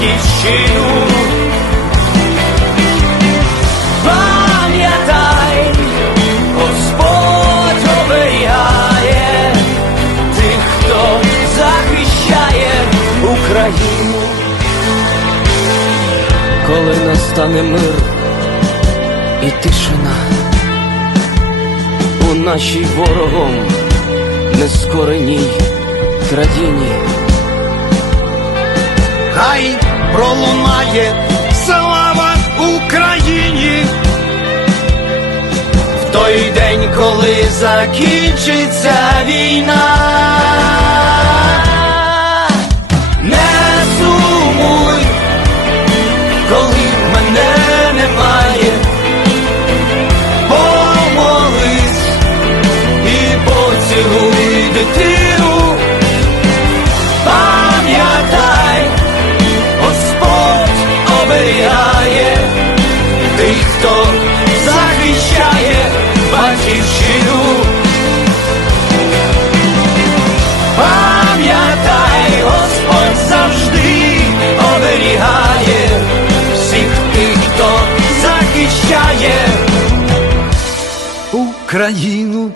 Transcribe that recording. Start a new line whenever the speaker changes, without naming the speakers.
Батьківщину. Пам'ятай, Господь тих, хто захищає Україну. Коли настане мир і тишина у нашій ворогом нескореній країні.
Хай пролунає слава Україні.
В той день, коли закінчиться війна. Батьківщину. Пам'ятай, Господь завжди оберігає всіх тих, хто захищає
Україну